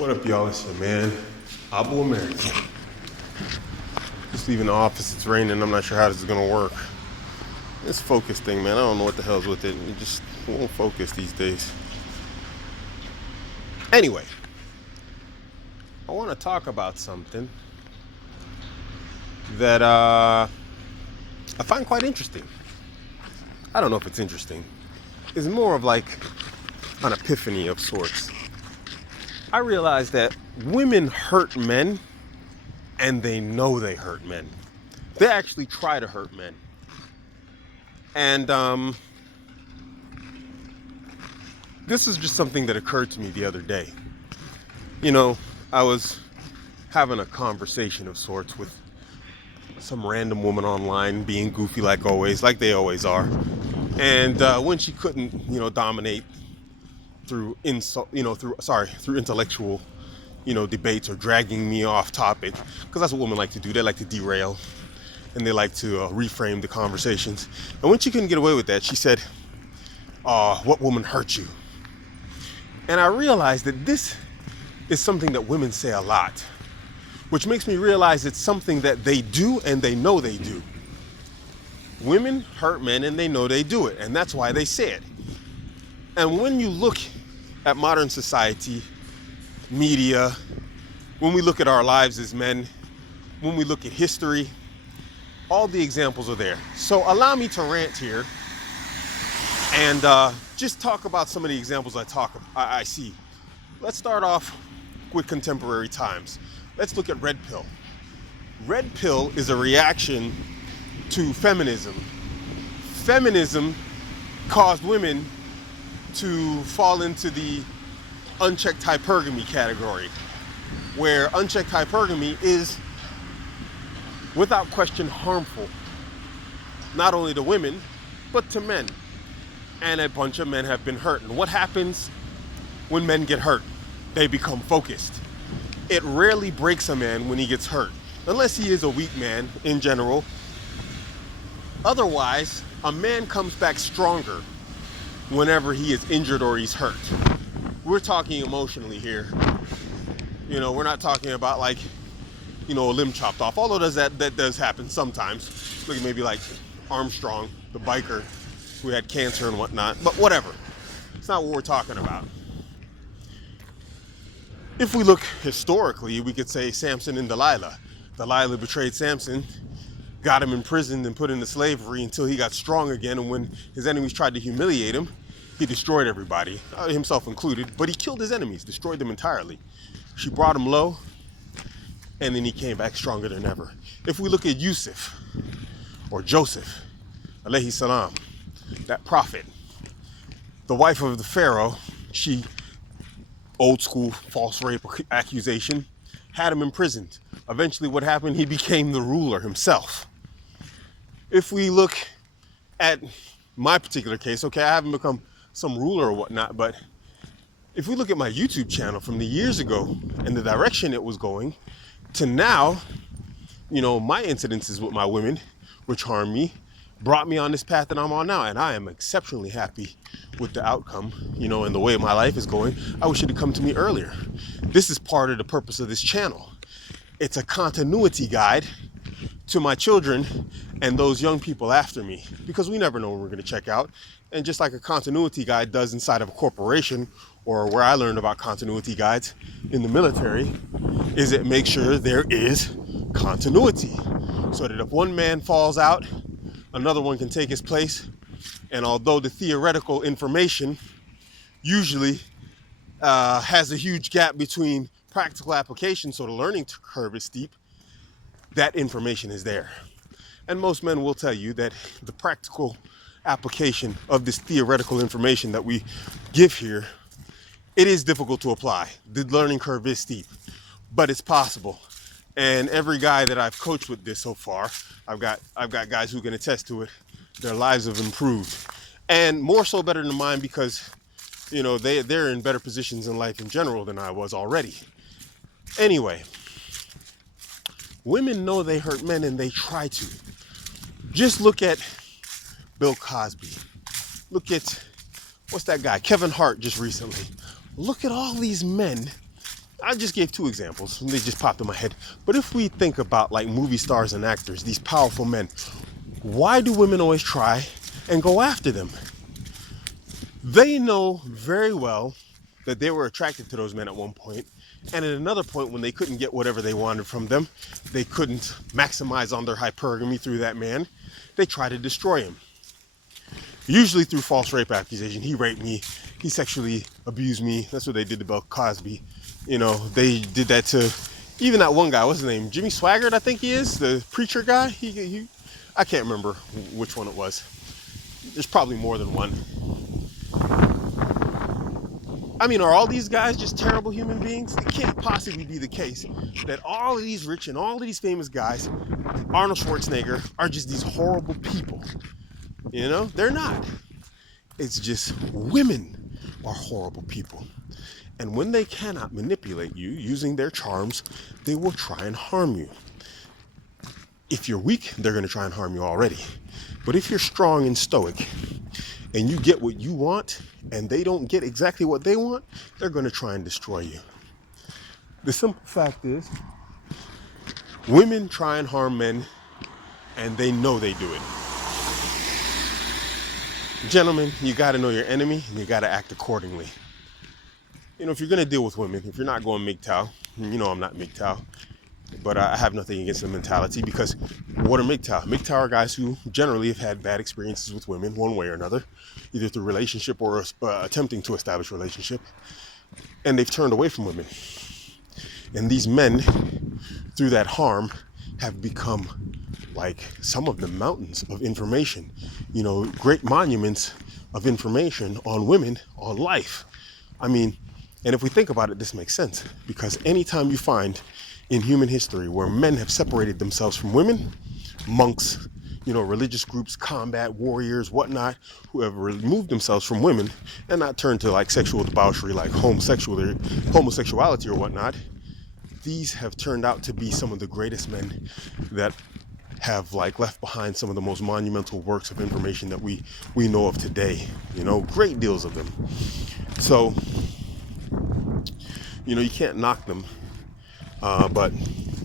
What up, y'all? It's your man, Abuamerican. Just leaving the office. It's raining. I'm not sure how this is gonna work. This focus thing, man. I don't know what the hell's with it. You just won't focus these days. Anyway, I want to talk about something that I find quite interesting. I don't know if it's interesting. It's more of like an epiphany of sorts. I realize that women hurt men and they know they hurt men. They actually try to hurt men. And this is just something that occurred to me the other day. You know, I was having a conversation of sorts with some random woman online, being goofy like always, like they always are. And when she couldn't, dominate through through intellectual, debates or dragging me off topic, because that's what women like to do. They like to derail and they like to reframe the conversations. And when she couldn't get away with that, she said, "What woman hurt you?" And I realized that this is something that women say a lot, which makes me realize it's something that they do and they know they do. Women hurt men and they know they do it, and that's why they say it. And when you look at modern society, media, when we look at our lives as men, when we look at history, all the examples are there. So allow me to rant here and just talk about some of the examples I see. Let's start off with contemporary times. Let's look at Red Pill. Red Pill is a reaction to feminism. Feminism caused women to fall into the unchecked hypergamy category, where unchecked hypergamy is without question harmful, not only to women, but to men. And a bunch of men have been hurt. And what happens when men get hurt? They become focused. It rarely breaks a man when he gets hurt, unless he is a weak man in general. Otherwise, a man comes back stronger whenever he is injured or he's hurt. We're talking emotionally here. We're not talking about like, a limb chopped off, although that does happen sometimes. Look at maybe like Armstrong, the biker who had cancer and whatnot, but whatever. It's not what we're talking about. If we look historically, we could say Samson and Delilah. Delilah betrayed Samson, got him imprisoned and put into slavery until he got strong again. And when his enemies tried to humiliate him, he destroyed everybody, himself included, but he killed his enemies, destroyed them entirely. She brought him low, and then he came back stronger than ever. If we look at Yusuf, or Joseph, alayhi salam, that prophet, the wife of the Pharaoh, she, old school false rape accusation, had him imprisoned. Eventually what happened? He became the ruler himself. If we look at my particular case, okay, I haven't become some ruler or whatnot, but if we look at my YouTube channel from the years ago and the direction it was going to now, my incidences with my women, which harmed me, brought me on this path that I'm on now. And I am exceptionally happy with the outcome, and the way my life is going. I wish it had come to me earlier. This is part of the purpose of this channel. It's a continuity guide to my children and those young people after me, because we never know when we're going to check out. And just like a continuity guide does inside of a corporation, or where I learned about continuity guides in the military, is it makes sure there is continuity, so that if one man falls out, another one can take his place. And although the theoretical information usually has a huge gap between practical application, so the learning curve is steep, that information is there. And most men will tell you that the practical application of this theoretical information that we give here, it is difficult to apply. The learning curve is steep, but it's possible. And every guy that I've coached with this so far, I've got guys who can attest to it. Their lives have improved, and more so better than mine, because they're in better positions in life in general than I was already. Anyway, women know they hurt men and they try to. Just look at Bill Cosby. Look at, what's that guy? Kevin Hart just recently. Look at all these men I just gave two examples. They just popped in my head. But if we think about like movie stars and actors, these powerful men, why do women always try and go after them? They know very well that they were attracted to those men at one point, and at another point when they couldn't get whatever they wanted from them, they couldn't maximize on their hypergamy through that man, they tried to destroy him. Usually through false rape accusation. He raped me, he sexually abused me. That's what they did to Bill Cosby. You know, they did that to even that one guy, what's his name? Jimmy Swaggart, I think he is, the preacher guy. He I can't remember which one it was. There's probably more than one. I mean, are all these guys just terrible human beings? It can't possibly be the case that all of these rich and all of these famous guys, Arnold Schwarzenegger, are just these horrible people. You know, they're not. It's just women are horrible people. And when they cannot manipulate you using their charms, they will try and harm you. If you're weak, they're going to try and harm you already. But if you're strong and stoic and you get what you want and they don't get exactly what they want, they're going to try and destroy you. The simple fact is, women try and harm men and they know they do it. Gentlemen, you got to know your enemy and you got to act accordingly. You know, if you're going to deal with women, if you're not going MGTOW, you know I'm not MGTOW, but I have nothing against the mentality, because what are MGTOW? MGTOW are guys who generally have had bad experiences with women one way or another, either through relationship or attempting to establish a relationship, and they've turned away from women. And these men, through that harm, have become like some of the mountains of information, you know, great monuments of information on women, on life. I mean, and if we think about it, this makes sense, because anytime you find in human history where men have separated themselves from women, monks, you know, religious groups, combat warriors, whatnot, who have removed themselves from women and not turned to like sexual debauchery, like homosexuality or whatnot, these have turned out to be some of the greatest men that have like left behind some of the most monumental works of information that we know of today. You know, great deals of them. So, you know, you can't knock them. But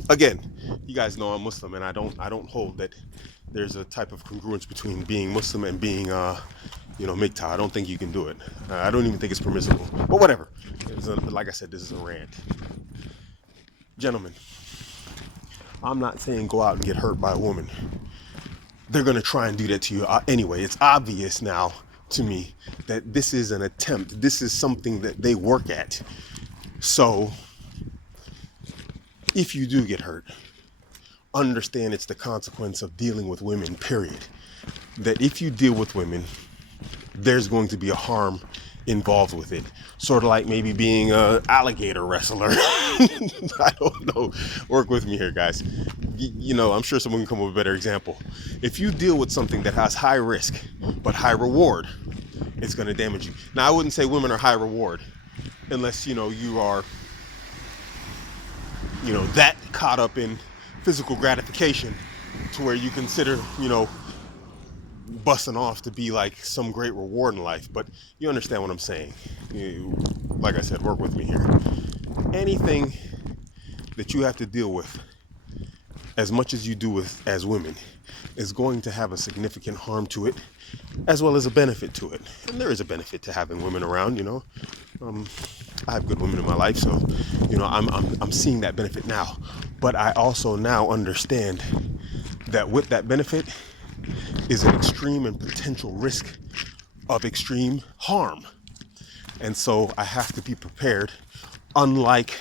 again, you guys know I'm Muslim, and I don't hold that there's a type of congruence between being Muslim and being, you know, MGTOW. I don't think you can do it. I don't even think it's permissible. But whatever. Like I said, this is a rant. Gentlemen, I'm not saying go out and get hurt by a woman. They're going to try and do that to you anyway. It's obvious now to me that this is an attempt. This is something that they work at. So if you do get hurt, understand it's the consequence of dealing with women, period. That if you deal with women, there's going to be a harm involved with it. Sort of like maybe being an alligator wrestler. I don't know. Work with me here, guys. You know, I'm sure someone can come up with a better example. If you deal with something that has high risk but high reward, it's going to damage you. Now, I wouldn't say women are high reward unless, you know, you are, you know, that caught up in physical gratification to where you consider, you know, busting off to be like some great reward in life. But you understand what I'm saying. Like I said, work with me here. Anything that you have to deal with, as much as you do with as women, is going to have a significant harm to it, as well as a benefit to it. And there is a benefit to having women around, you know. I have good women in my life, so, you know, I'm seeing that benefit now. But I also now understand that with that benefit is an extreme and potential risk of extreme harm. And so I have to be prepared, unlike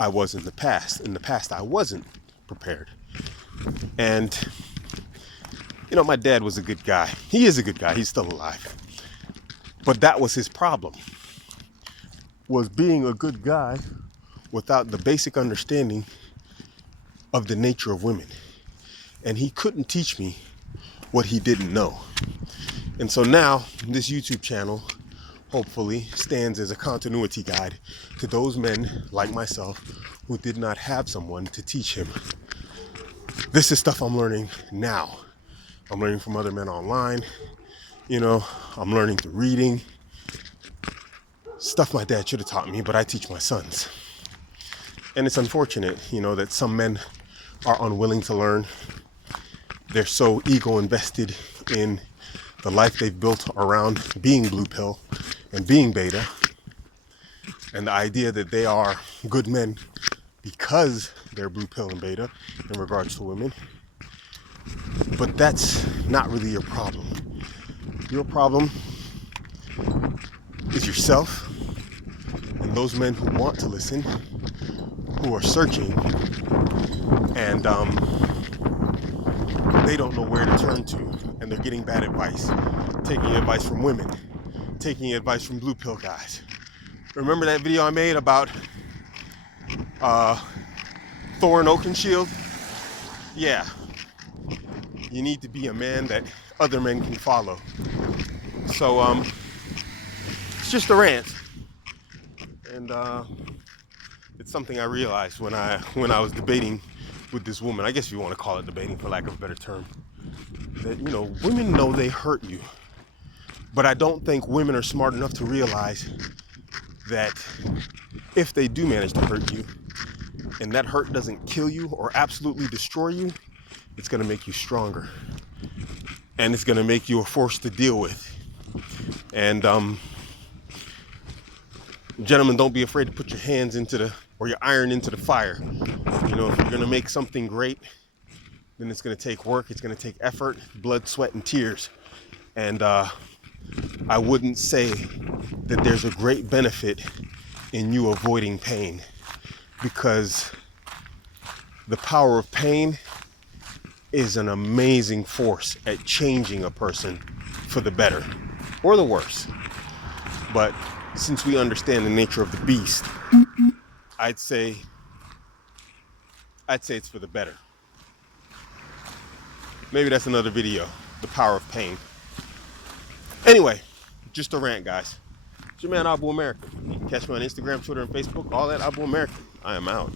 I was in the past. In the past, I wasn't prepared. And, you know, my dad was a good guy. He is a good guy. He's still alive. But that was his problem, was being a good guy without the basic understanding of the nature of women. And he couldn't teach me what he didn't know. And so now this YouTube channel hopefully stands as a continuity guide to those men like myself who did not have someone to teach him. This is stuff I'm learning now. I'm learning from other men online. You know, I'm learning through reading. Stuff my dad should have taught me, but I teach my sons. And it's unfortunate, that some men are unwilling to learn. They're so ego invested in the life they've built around being blue pill and being beta, and the idea that they are good men because they're blue pill and beta in regards to women. But that's not really your problem. Your problem is yourself and those men who want to listen, who are searching, and they don't know where to turn to, and they're getting bad advice, taking advice from women, taking advice from blue pill guys. Remember that video I made about Thor and Oakenshield? Yeah. You need to be a man that other men can follow. So it's just a rant, and it's something I realized when I was debating with this woman. I guess if you want to call it debating, for lack of a better term. That women know they hurt you, but I don't think women are smart enough to realize that if they do manage to hurt you, and that hurt doesn't kill you or absolutely destroy you, it's going to make you stronger, and it's going to make you a force to deal with. And gentlemen, don't be afraid to put your hands or your iron into the fire. If you're going to make something great, then it's going to take work, it's going to take effort, blood, sweat, and tears. And I wouldn't say that there's a great benefit in you avoiding pain, because the power of pain is an amazing force at changing a person for the better or the worse. But since we understand the nature of the beast, I'd say it's for the better. Maybe that's another video, the power of pain. Anyway, just a rant, guys. It's your man, Abuamerican. You can catch me on Instagram, Twitter, and Facebook, all at Abuamerican. I am out.